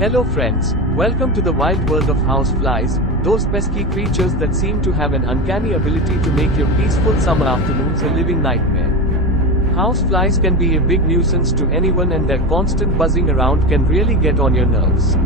Hello friends, welcome to the wild world of houseflies, those pesky creatures that seem to have an uncanny ability to make your peaceful summer afternoons a living nightmare. Houseflies can be a big nuisance to anyone, and their constant buzzing around can really get on your nerves.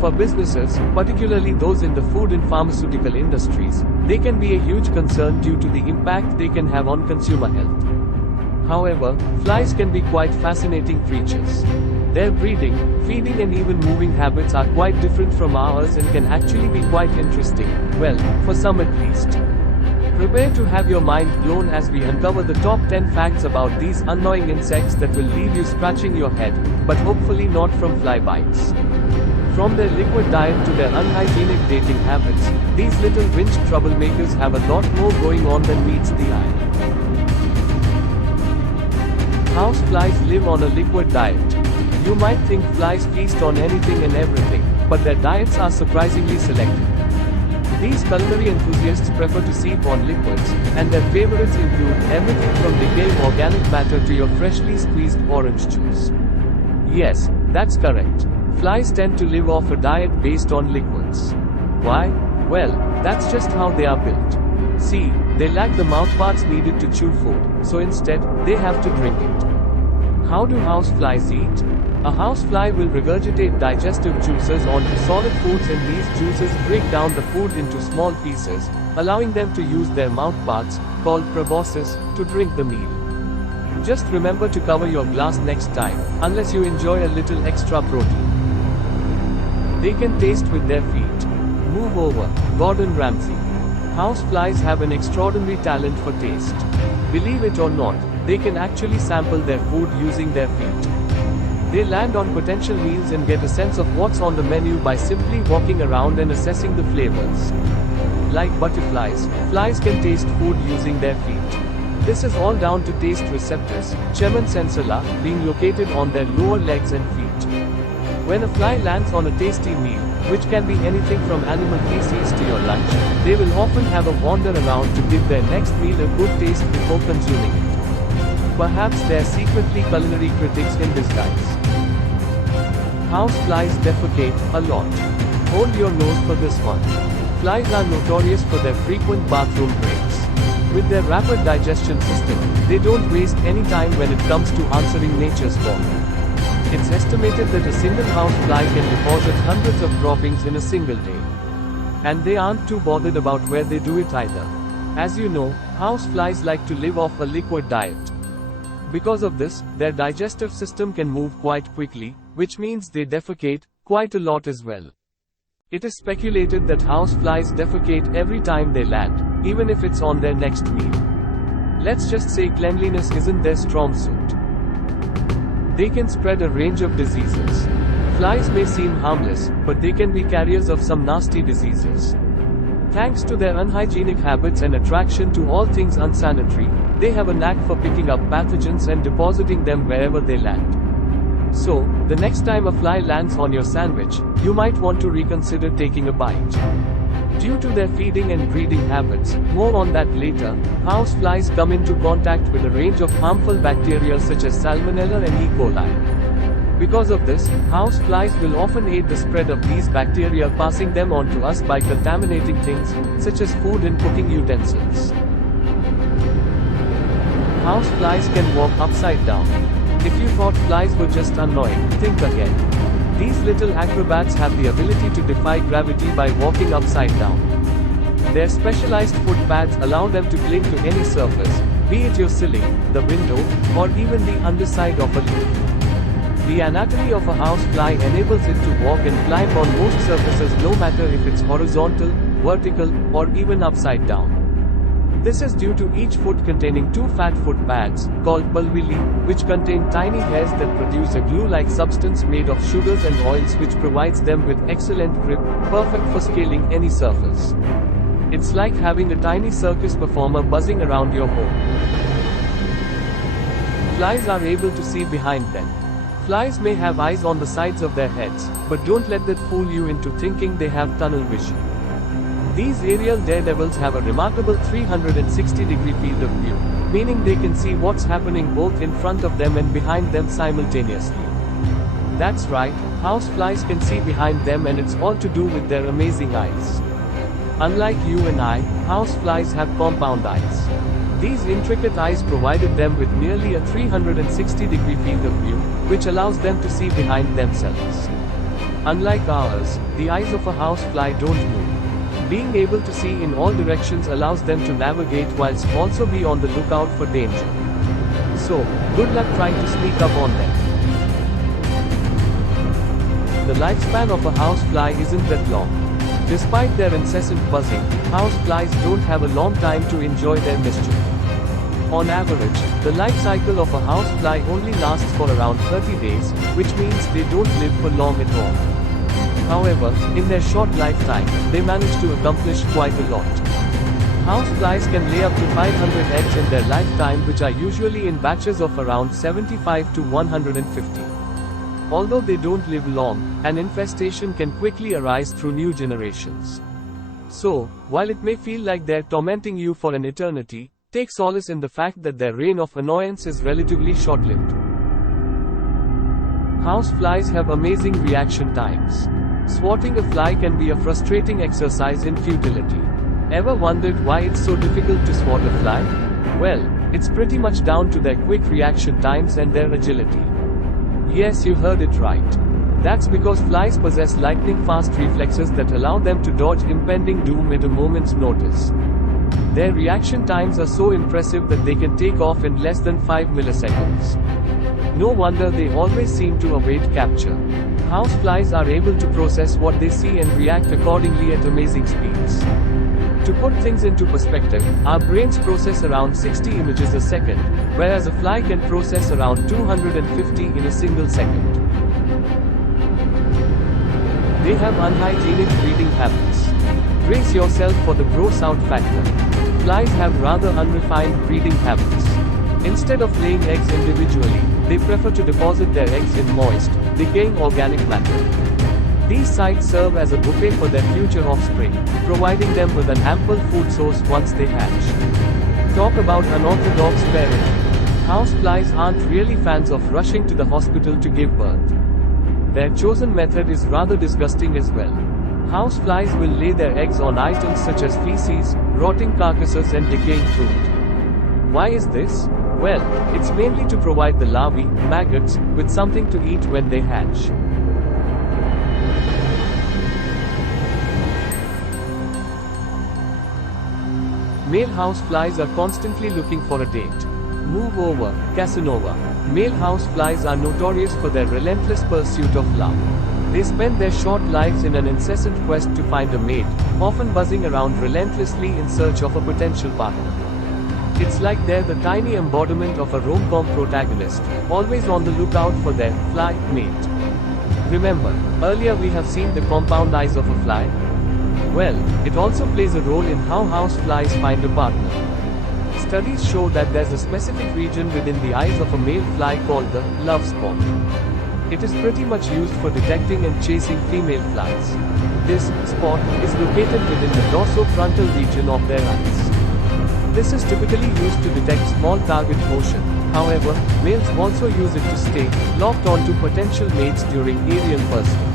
For businesses, particularly those in the food and pharmaceutical industries, they can be a huge concern due to the impact they can have on consumer health. However, flies can be quite fascinating creatures. Their breeding, feeding and even moving habits are quite different from ours and can actually be quite interesting, well, for some at least. Prepare to have your mind blown as we uncover the top 10 facts about these annoying insects that will leave you scratching your head, but hopefully not from fly bites. From their liquid diet to their unhygienic dating habits, these little winged troublemakers have a lot more going on than meets the eye. Houseflies live on a liquid diet. You might think flies feast on anything and everything, but their diets are surprisingly selective. These culinary enthusiasts prefer to sip on liquids, and their favorites include everything from decaying organic matter to your freshly squeezed orange juice. Yes, that's correct. Flies tend to live off a diet based on liquids. Why? Well, that's just how they are built. See, they lack the mouthparts needed to chew food, so instead, they have to drink it. How do houseflies eat? A housefly will regurgitate digestive juices onto solid foods, and these juices break down the food into small pieces, allowing them to use their mouthparts, called proboscis, to drink the meal. Just remember to cover your glass next time, unless you enjoy a little extra protein. They can taste with their feet. Move over, Gordon Ramsay. Houseflies have an extraordinary talent for taste. Believe it or not, they can actually sample their food using their feet. They land on potential meals and get a sense of what's on the menu by simply walking around and assessing the flavors. Like butterflies, flies can taste food using their feet. This is all down to taste receptors, Chemin sensilla, being located on their lower legs and feet. When a fly lands on a tasty meal, which can be anything from animal feces to your lunch, they will often have a wander around to give their next meal a good taste before consuming it. Perhaps they're secretly culinary critics in disguise. Houseflies defecate a lot. Hold your nose for this one. Flies are notorious for their frequent bathroom breaks. With their rapid digestion system, they don't waste any time when it comes to answering nature's call. It's estimated that a single housefly can deposit hundreds of droppings in a single day. And they aren't too bothered about where they do it either. As you know, houseflies like to live off a liquid diet. Because of this, their digestive system can move quite quickly, which means they defecate quite a lot as well. It is speculated that houseflies defecate every time they land, even if it's on their next meal. Let's just say cleanliness isn't their strong suit. They can spread a range of diseases. Flies may seem harmless, but they can be carriers of some nasty diseases. Thanks to their unhygienic habits and attraction to all things unsanitary, they have a knack for picking up pathogens and depositing them wherever they land. So, the next time a fly lands on your sandwich, you might want to reconsider taking a bite. Due to their feeding and breeding habits, more on that later, houseflies come into contact with a range of harmful bacteria such as Salmonella and E. coli. Because of this, houseflies will often aid the spread of these bacteria, passing them on to us by contaminating things, such as food and cooking utensils. Houseflies can walk upside down. If you thought flies were just annoying, think again. These little acrobats have the ability to defy gravity by walking upside down. Their specialized foot pads allow them to cling to any surface, be it your ceiling, the window, or even the underside of a leaf. The anatomy of a housefly enables it to walk and climb on most surfaces, no matter if it's horizontal, vertical, or even upside down. This is due to each foot containing two fat foot pads, called pulvilli, which contain tiny hairs that produce a glue-like substance made of sugars and oils, which provides them with excellent grip, perfect for scaling any surface. It's like having a tiny circus performer buzzing around your home. Flies are able to see behind them. Flies may have eyes on the sides of their heads, but don't let that fool you into thinking they have tunnel vision. These aerial daredevils have a remarkable 360-degree field of view, meaning they can see what's happening both in front of them and behind them simultaneously. That's right, houseflies can see behind them, and it's all to do with their amazing eyes. Unlike you and I, houseflies have compound eyes. These intricate eyes provided them with nearly a 360-degree field of view, which allows them to see behind themselves. Unlike ours, the eyes of a housefly don't move. Being able to see in all directions allows them to navigate whilst also be on the lookout for danger. So, good luck trying to sneak up on them. The lifespan of a housefly isn't that long. Despite their incessant buzzing, houseflies don't have a long time to enjoy their mischief. On average, the life cycle of a housefly only lasts for around 30 days, which means they don't live for long at all. However, in their short lifetime, they manage to accomplish quite a lot. Houseflies can lay up to 500 eggs in their lifetime, which are usually in batches of around 75 to 150. Although they don't live long, an infestation can quickly arise through new generations. So, while it may feel like they're tormenting you for an eternity, take solace in the fact that their reign of annoyance is relatively short-lived. Houseflies have amazing reaction times. Swatting a fly can be a frustrating exercise in futility. Ever wondered why it's so difficult to swat a fly? Well, it's pretty much down to their quick reaction times and their agility. Yes, you heard it right. That's because flies possess lightning-fast reflexes that allow them to dodge impending doom at a moment's notice. Their reaction times are so impressive that they can take off in less than 5 milliseconds. No wonder they always seem to await capture. Houseflies are able to process what they see and react accordingly at amazing speeds. To put things into perspective, our brains process around 60 images a second, whereas a fly can process around 250 in a single second. They have unhygienic breeding habits. Brace yourself for the gross out factor. Flies have rather unrefined breeding habits. Instead of laying eggs individually, they prefer to deposit their eggs in moist, decaying organic matter. These sites serve as a buffet for their future offspring, providing them with an ample food source once they hatch. Talk about unorthodox parenting. Houseflies aren't really fans of rushing to the hospital to give birth. Their chosen method is rather disgusting as well. Houseflies will lay their eggs on items such as feces, rotting carcasses and decaying fruit. Why is this? Well, it's mainly to provide the larvae, maggots, with something to eat when they hatch. Male houseflies are constantly looking for a date. Move over, Casanova. Male houseflies are notorious for their relentless pursuit of love. They spend their short lives in an incessant quest to find a mate, often buzzing around relentlessly in search of a potential partner. It's like they're the tiny embodiment of a rom-com protagonist, always on the lookout for their fly mate. Remember, earlier we have seen the compound eyes of a fly? Well, it also plays a role in how houseflies find a partner. Studies show that there's a specific region within the eyes of a male fly called the love spot. It is pretty much used for detecting and chasing female flies. This spot is located within the dorsofrontal region of their eyes. This is typically used to detect small target motion. However, males also use it to stay locked onto potential mates during aerial pursuit.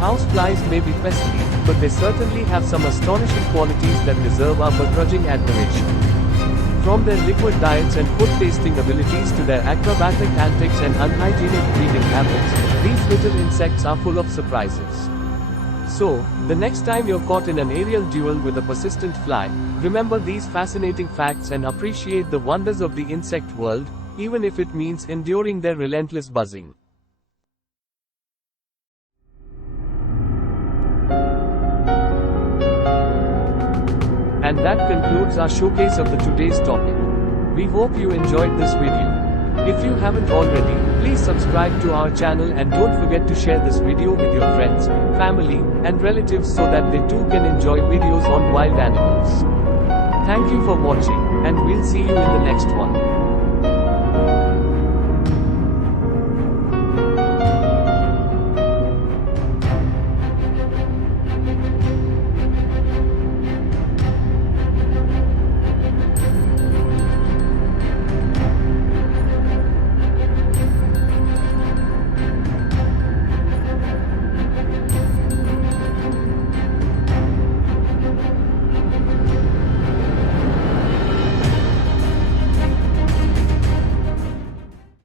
Houseflies may be pesky, but they certainly have some astonishing qualities that deserve our begrudging admiration. From their liquid diets and food-tasting abilities to their acrobatic antics and unhygienic breeding habits, these little insects are full of surprises. So, the next time you're caught in an aerial duel with a persistent fly, remember these fascinating facts and appreciate the wonders of the insect world, even if it means enduring their relentless buzzing. And that concludes our showcase of the today's topic. We hope you enjoyed this video. If you haven't already, please subscribe to our channel and don't forget to share this video with your friends, family, and relatives so that they too can enjoy videos on wild animals. Thank you for watching, and we'll see you in the next one.